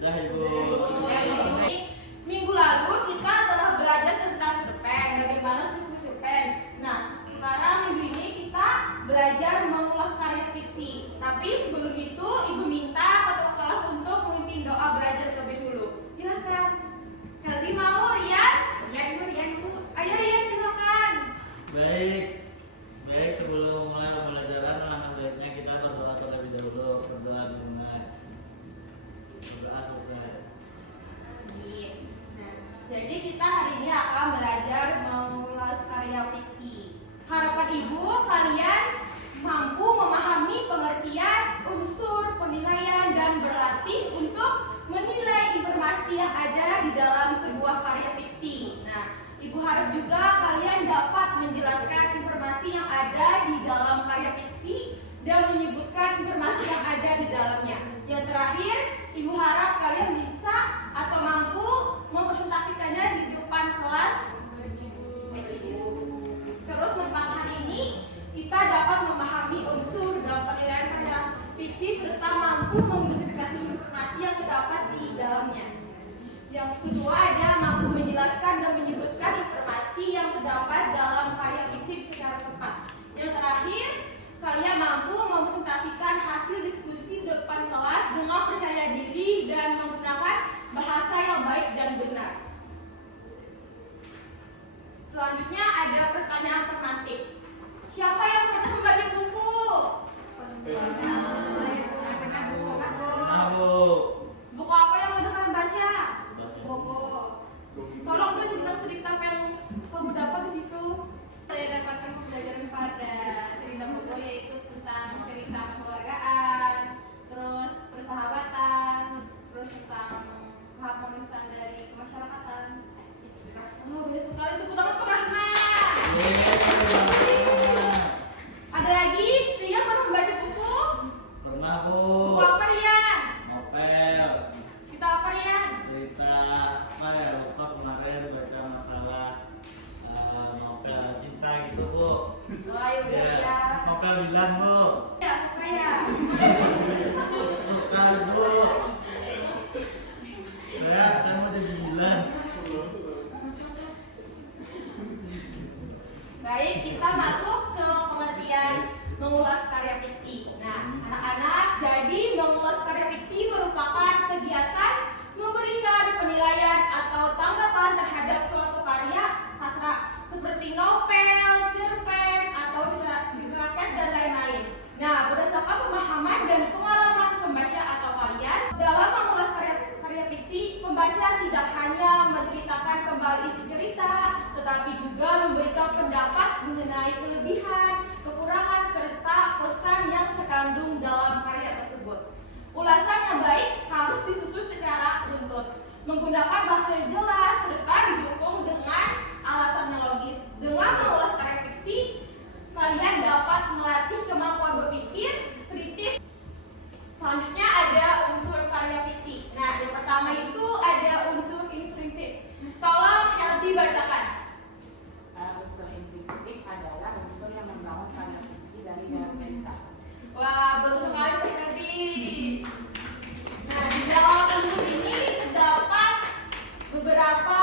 Sudah Ibu. Minggu lalu kita telah belajar tentang cerpen, bagaimana struktur cerpen. Nah, sekarang minggu ini kita belajar mengulas karya fiksi. Tapi sebelum itu, Ibu minta ketua kelas untuk memimpin doa belajar terlebih dulu. Silakan. Heldi mau, Rian? Rian dulu. Ayo Rian, silakan. Baik, sebelum mulai pembelajaran, alangkah baiknya kita berdoa terlebih dahulu. Berdoa dengan berdoa selesai. Nah, jadi kita hari ini akan belajar mengulas karya fiksi. Harapan Ibu, kalian mampu memahami pengertian, unsur, penilaian, dan berlatih untuk menilai informasi yang ada di dalam sebuah karya fiksi. Nah, Ibu harap juga kalian dapat menjelaskan informasi yang ada di dalam karya fiksi dan menyebutkan informasi yang ada di dalamnya. Yang terakhir, Ibu harap kalian bisa atau mampu mempresentasikannya di depan kelas. Terus pada hari ini kita dapat memahami unsur dan penilaian karya fiksi serta mampu mengidentifikasi informasi yang terdapat di dalamnya. Yang kedua ada mampu menjelaskan dan menyebutkan informasi yang terdapat dalam karya fiksi secara tepat. Yang terakhir, kalian mampu mempresentasikan hasil diskusi depan kelas dengan percaya diri dan menggunakan bahasa yang baik dan benar. Selanjutnya ada pertanyaan pemantik. Siapa yang pernah membaca buku? Buku apa yang udah kalian baca? Buku. Tolong dong cerita cerita apa yang kamu dapat di situ. Saya dapatkan pembelajaran pada cerita buku yaitu tentang cerita kekeluargaan, terus persahabatan, terus tentang keharmonisan dari kemasyarakatan. Oh, banyak sekali, tepuk tangan untuk Rahman. Ada lagi? Rian pernah membaca buku? Pernah Bu. Buku apa Rian? Novel. Cerita apa Rian? Cerita apa ya? Lupa kemarin baca masalah novel cinta gitu Bu. Wah, yaudah ya. Novel Dilan Bu. Ya, suka ya. Suka Bu. Saya mau jadi Dilan. Baik, kita masuk ke pengertian mengulas karya fiksi. Nah, anak-anak, jadi mengulas karya fiksi merupakan kegiatan memberikan penilaian atau tanggapan terhadap suatu karya sastra seperti novel, cerpen, atau cerita dan lain-lain. Nah, berdasarkan pemahaman dan pengalaman pembaca atau kalian, dalam mengulas karya fiksi, pembaca tidak hanya menceritakan kembali isi cerita, tetapi juga memberikan pendapat mengenai kelebihan, kekurangan, serta pesan yang terkandung dalam karya tersebut. Ulasan yang baik harus disusun secara runtut, menggunakan bahasa yang jelas, serta didukung dengan alasan yang logis. Dengan mengulas karya fiksi, kalian dapat melatih kemampuan berpikir kritis. Selanjutnya ada unsur karya fiksi. Nah, yang pertama itu ada unsur instinktif. Tolong Heldi bacakan. Unsur intrinsik adalah unsur yang membangun karya fiksi dari dalam cerita. Wah, betul sekali Pak Heldi. Nah, di dalam unsur ini terdapat beberapa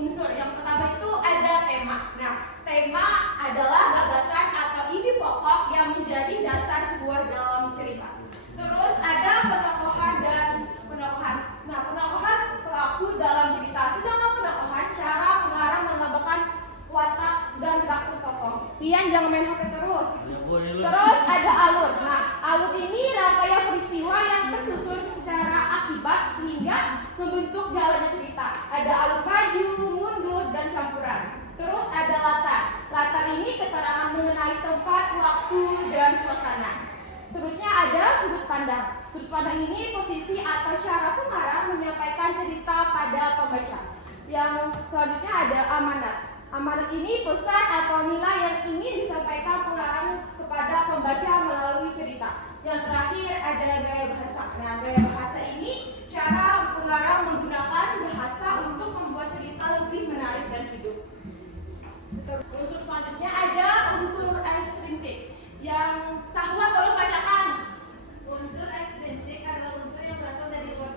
unsur. Yang pertama itu ada tema. Nah, tema adalah gagasan atau ide pokok yang menjadi dasar sebuah dalam cerita. Terus ada penokohan dan penokohan. Nah, penokohan pelaku dalam cerita, sedangkan penokohan cara pengarang menambahkan watak dan karakter tokoh. Rian jangan main HP terus. Terus ada alur. Nah, alur ini rangkaian peristiwa yang tersusun secara akibat sehingga membentuk jalannya cerita. Ada alur maju, mundur, dan campuran. Terus ada latar. Latar ini keterangan mengenai tempat, waktu, dan suasana. Seterusnya ada sudut pandang. Sudut pandang ini posisi atau cara pengarang menyampaikan cerita pada pembaca. Yang selanjutnya ada amanat. Amanat ini pesan atau nilai yang ingin disampaikan pengarang kepada pembaca melalui cerita. Yang terakhir ada gaya bahasa. Nah, gaya bahasa ini cara pengarang menggunakan bahasa untuk membuat cerita lebih menarik dan hidup. Unsur selanjutnya ada unsur ekstrinsik. Yang Sahwa tolong bacakan. Unsur ekstrinsik adalah unsur yang berasal dari luar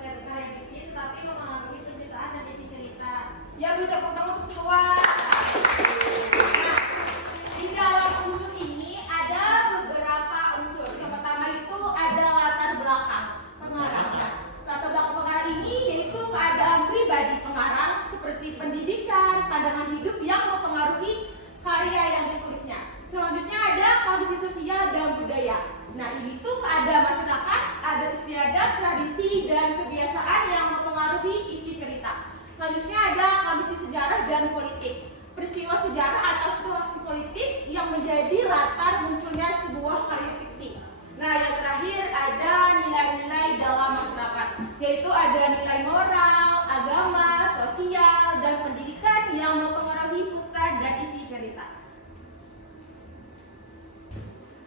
dan politik. Peristiwa sejarah atau situasi politik yang menjadi latar munculnya sebuah karya fiksi. Nah, yang terakhir ada nilai-nilai dalam masyarakat, yaitu ada nilai moral, agama, sosial, dan pendidikan yang mempengaruhi pesan dan isi cerita.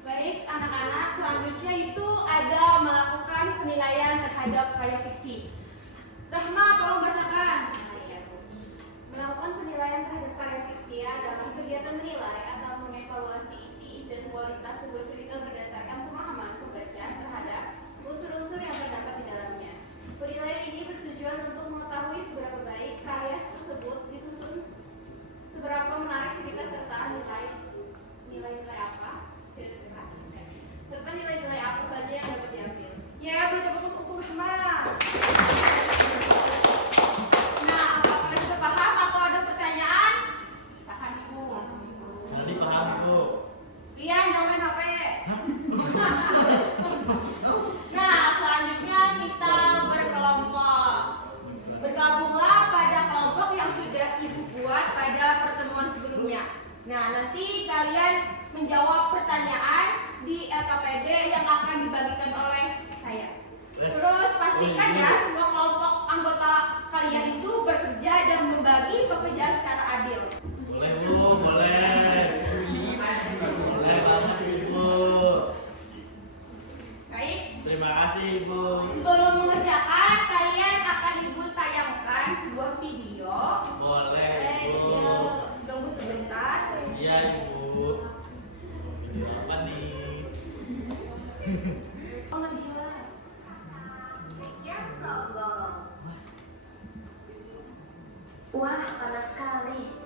Baik, anak-anak, selanjutnya itu ada melakukan penilaian terhadap karya fiksi. Rahma, tolong bacakan. Melakukan penilaian terhadap karya fiksi adalah kegiatan menilai atau mengevaluasi isi dan kualitas sebuah cerita berdasarkan pemahaman pembaca terhadap unsur-unsur yang terdapat di dalamnya. Penilaian ini bertujuan untuk mengetahui seberapa baik karya tersebut disusun, seberapa menarik cerita serta nilai-nilai apa serta nilai-nilai apa saja yang dapat diambil. Ya, bertepuk tangan Rahma. Nah, apakah sudah paham atau ada pertanyaan? Paham Ibu. Nanti paham Ibu. Rian, jangan main HP. Nah, selanjutnya kita berkelompok. Bergabunglah pada kelompok yang sudah Ibu buat pada pertemuan sebelumnya. Nah, nanti kalian menjawab pertanyaan di LKPD yang akan dibagikan oleh saya. Terus pastikan ya semua kelompok anggota kalian itu bekerja dan membagi pekerjaan secara adil. Boleh Bu, boleh. Boleh banget Ibu. Baik. Terima kasih Ibu. Sebelum mengerjakan, kalian akan Ibu tayangkan sebuah video. Boleh Ibu. Tunggu sebentar. Iya Ibu. Video apa nih? Oh, Nabila. Yang sombong. Wah, panas sekali.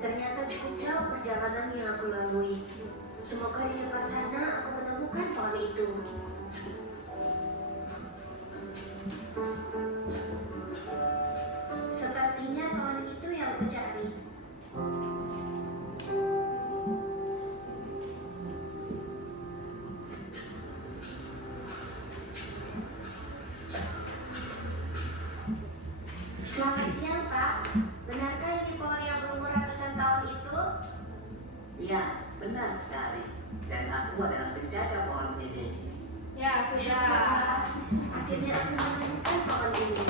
Ternyata cukup jauh perjalanan yang aku lalui. Semoga di depan sana aku menemukan pohon itu. Sepertinya pohon itu yang aku cari. Selamat siang, Pak. Benarkah ini pohon yang berumur ratusan tahun itu? Ya, benar sekali. Dan aku adalah penjaga pohon ini. Ya, sudah. Syukurlah. Akhirnya aku menemukan pohon ini.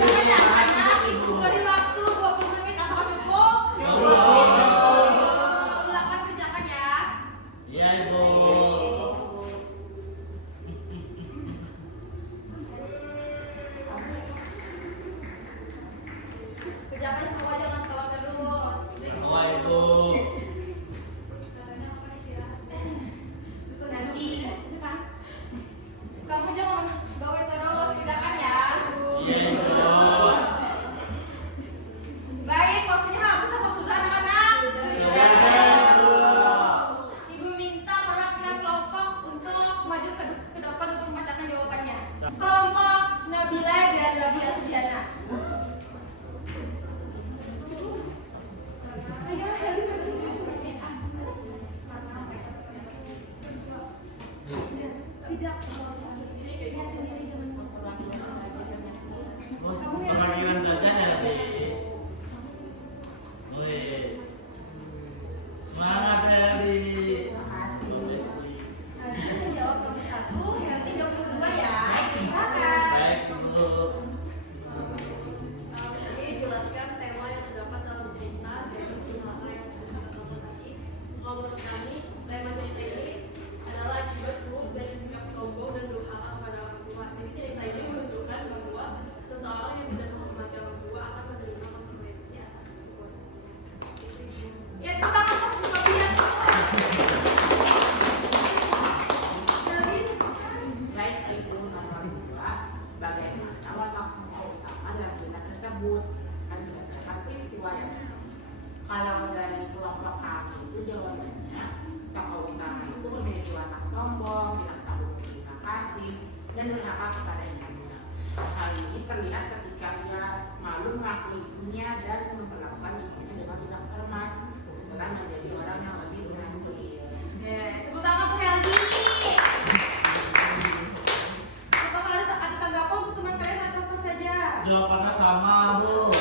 Jangan ya, anak. Ibu beri waktu 20 menit. Apakah cukup? Silakan kerjakan ya. Iya Ibu. Kerjakan semua, jangan tawa terus. Sama Ibu. Terus nanti, kan? Kamu jangan bawa terus, kerjakan ya. Iya Ibu. Baik, waktunya habis apa sudah anak-anak? Sudah Ibu. Ibu minta perwakilan kelompok untuk maju ke depan untuk membacakan jawabannya. Kelompok Nabila dan Nabila Sudiana. Ayo, Heli maju. Tidak. Lihat sendiri dengan Perwakilan saja Heri. Wih. Semangat Heri. Nanti jawab nomor 1, nanti jawab nomor 2 ya. Silakan. Baik Bu. Ini jelaskan tema yang terdapat dalam cerita dan peristiwa apa yang sudah kita tonton tadi. Kalau menurut kami, tema cerita ini adalah akibat buruk dari sikap sombong dan durhaka pada orang tua. Jadi cerita ini menunjukkan bahwa seseorang yang tidak menghormati orang tua akan menerima konsekuensi atas perbuatannya. Ya, pertama Sophia. Baik Ibu nomor 2, bagaimana watak utama dalam cerita tersebut? Jelaskan berdasarkan peristiwa yang ada. Kalau dari kelompok kami itu jawabannya, tokoh utama itu memiliki watak sombong, tidak tahu berterima kasih, dan durhaka kepada ibunya. Hal ini terlihat ketika ia malu mengakui ibunya dan memperlakukan ibunya dengan tidak hormat setelah menjadi orang yang lebih berhasil. Tepuk tangan untuk Helgi. Apakah ada tanggapan untuk teman kalian atau apa saja? Jawabannya sama Bu.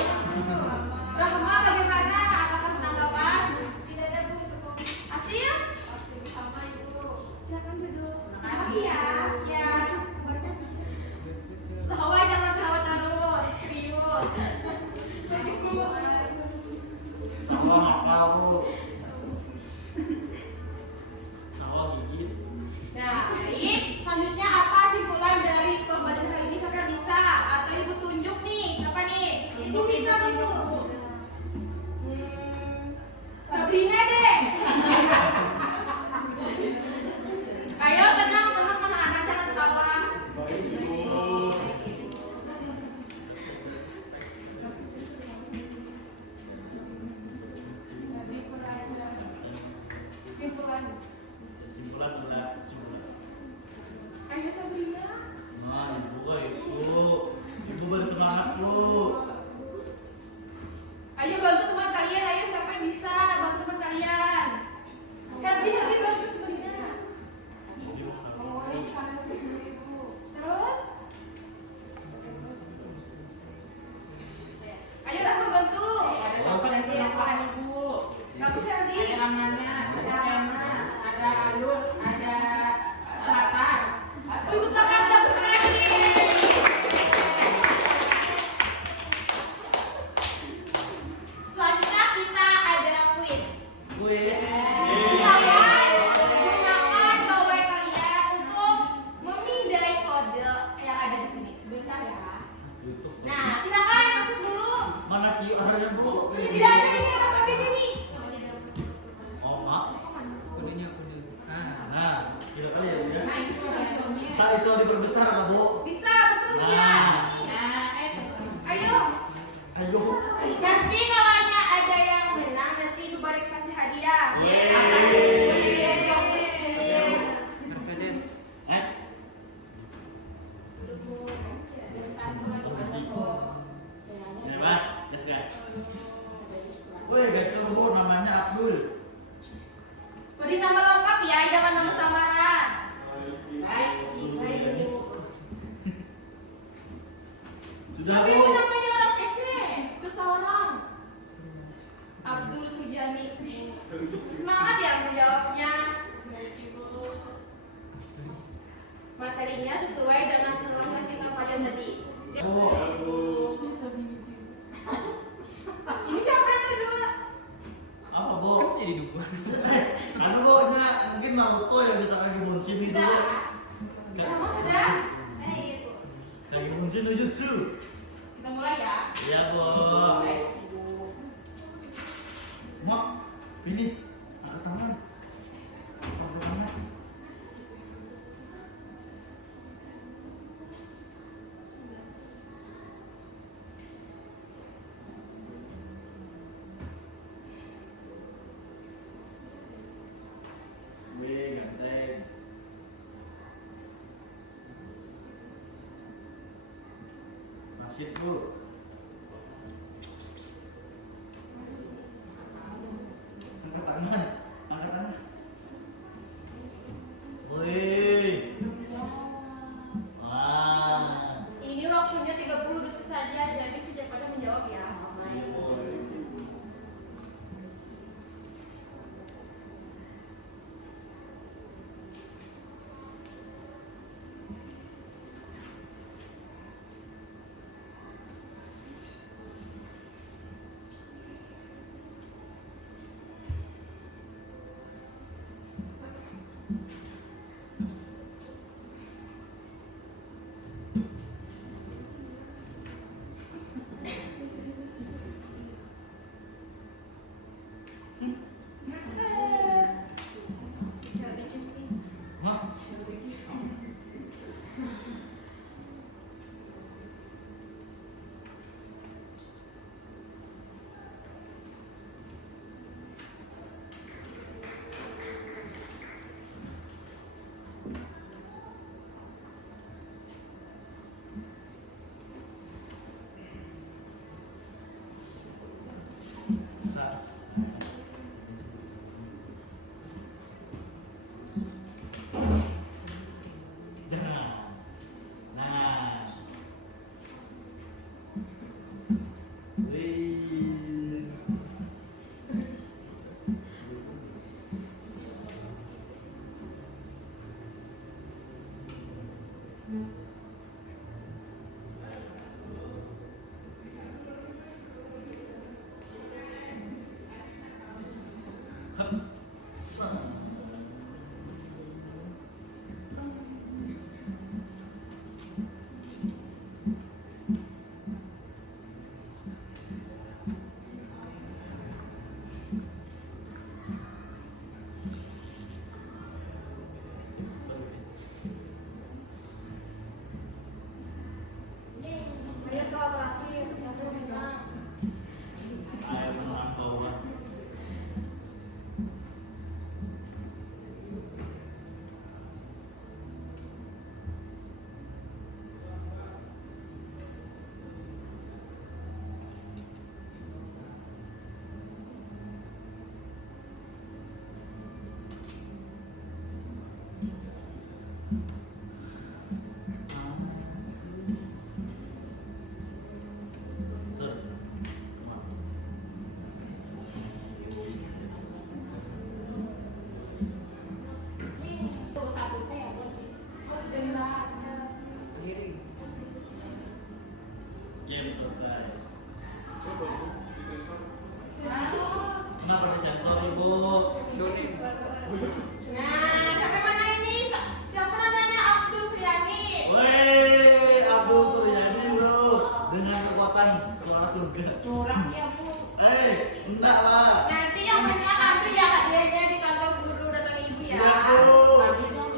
Kak Iso diperbesar nggak Bu? Bisa, betul ya. Nah. Ayo. Ayo. Nanti kalau ada yang menang, nanti Ibu balik kasih hadiah. Mercedes. Ya Pak, yes guys. Woi, guys, Bu namanya Abdul. Beri nama lengkap ya, jangan nama samaran. Sudah Tapi Bu. itu namanya orang kece, seseorang. Abdul Sujani. Semangat ya menjawabnya. Materinya sesuai dengan penerangkan kita pada tadi. Ya. Bu. Ini siapa yang kedua? Apa Bu? Jadi dua. Anu Bu, mungkin Naruto yang bisa kaki bunshin itu. Sudah. Sama sudah. Kaki bunshin no jutsu. Kita mulai ya. Iya Bu. Mak, ini angkat tangan. Angkat tangan. Wih, ganteng. Nasib Bu. Angkat tangan. Angkat tangan. Wih. Ah. Ini waktunya 30 detik saja, jadi secepatnya menjawab ya. Jadi cuti. Mak. Sas. Nah. Nah. Wih. Hup. Sang. Ayo soal terakhir, siapa yang menang? Ayo menang kawan. Sir. Game selesai. Kenapa disensor Ibu? Nah, sampai mana ini? Siapa namanya? Abdul Suryani. Woi, Abdul Suryani Bro, dengan kekuatan suara surga. Curang ya Bu. Enggak lah. Nanti yang menang ambil ya hadiahnya di kantor guru datang ibu ya. Siap Bu. Tadi dong.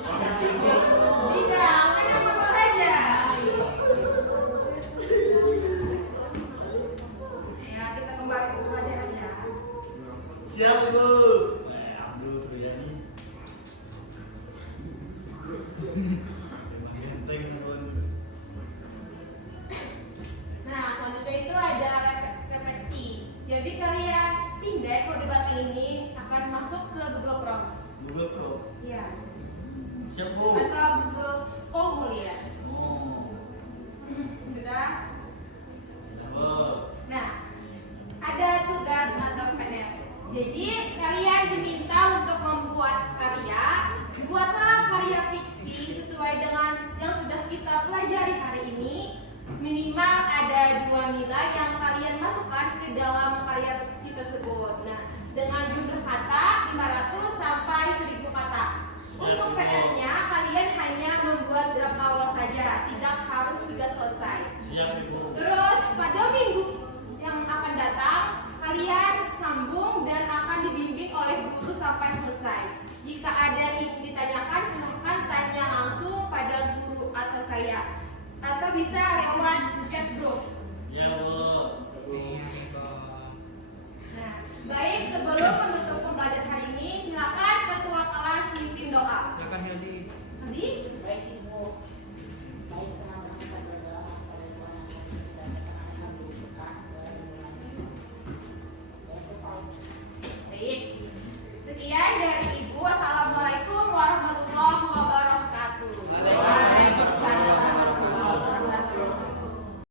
Tidak, Siap Bu. Atau Google Formulir? Oh. Sudah? Bu. Nah, ada tugas atau PR. Jadi kalian diminta untuk membuat karya. Buatlah karya fiksi sesuai dengan yang sudah kita pelajari hari ini. Minimal ada 2 nilai yang kalian masukkan ke dalam karya fiksi tersebut. Nah, dengan jumlah kata 500 sampai 1000 kata. Untuk PR-nya kalian hanya membuat draft awal saja, tidak harus sudah selesai. Siap Ibu. Terus pada minggu yang akan datang kalian sambung dan akan dibimbing oleh guru sampai selesai. Jika ada yang ditanyakan silahkan tanya langsung pada guru atau saya, atau bisa lewat chat group. Ya Bu. Nah, baik sebelum menutup